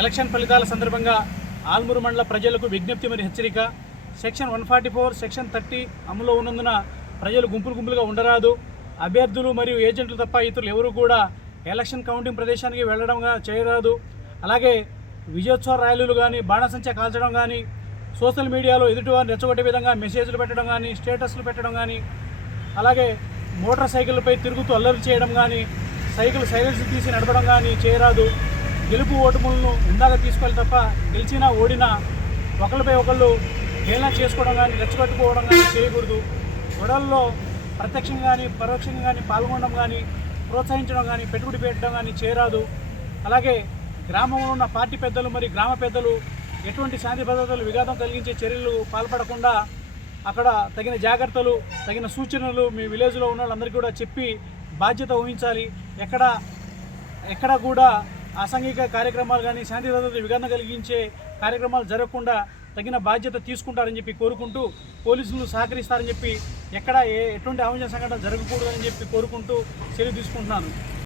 Election ఫలితాల సందర్భంగా ఆల్మూరు మండల ప్రజలకు విజ్ఞప్తి మరియు హెచ్చరిక. సెక్షన్ 144, సెక్షన్ 30 అమలులో ఉన్నందున ప్రజలు గుంపులుగా ఉండరాదు. అభ్యర్థులు మరియు ఏజెంట్లు తప్ప ఇతరులు ఎవరు కూడా ఎలక్షన్ కౌంటింగ్ ప్రదేశానికి వెళ్ళడం చేయరాదు. అలాగే విజయోత్సవ ర్యాలీలు కానీ, బాణసంచా కాల్చడం కానీ, సోషల్ మీడియాలో ఎదుటివారిని రెచ్చగొట్టే విధంగా మెసేజ్లు పెట్టడం కానీ, స్టేటస్లు పెట్టడం కానీ, అలాగే మోటార్ సైకిళ్ళపై తిరుగుతూ అల్లరి చేయడం కానీ, సైకిల్ సైలెన్స్ తీసి నడపడం కానీ చేయరాదు. గెలుపు ఓటములను ఉందాక తీసుకోవాలి తప్ప గెలిచినా ఓడినా ఒకరిపై ఒకళ్ళు హేళన చేసుకోవడం కానీ, రెచ్చగొట్టుకోవడం కానీ చేయకూడదు. గొడవల్లో ప్రత్యక్షంగా కానీ పరోక్షంగా కానీ పాల్గొనడం కానీ, ప్రోత్సహించడం కానీ, పెట్టుబడి పెట్టడం కానీ చేయరాదు. అలాగే గ్రామంలో ఉన్న పార్టీ పెద్దలు మరియు గ్రామ పెద్దలు ఎటువంటి శాంతి భద్రతలు విఘాతం కలిగించే చర్యలు పాల్పడకుండా అక్కడ తగిన జాగ్రత్తలు, తగిన సూచనలు మీ విలేజ్లో ఉన్న వాళ్ళందరికీ కూడా చెప్పి బాధ్యత వహించాలి. ఎక్కడ కూడా అసాంఘిక కార్యక్రమాలు కానీ, శాంతి భద్రతలు విఘాతం కలిగించే కార్యక్రమాలు జరగకుండా తగిన బాధ్యత తీసుకుంటారని చెప్పి కోరుకుంటూ, పోలీసులు సహకరిస్తారని చెప్పి, ఎక్కడ ఎటువంటి అవాంఛనీయ సంఘటన జరగకూడదని చెప్పి కోరుకుంటూ సెలవు తీసుకుంటున్నాను.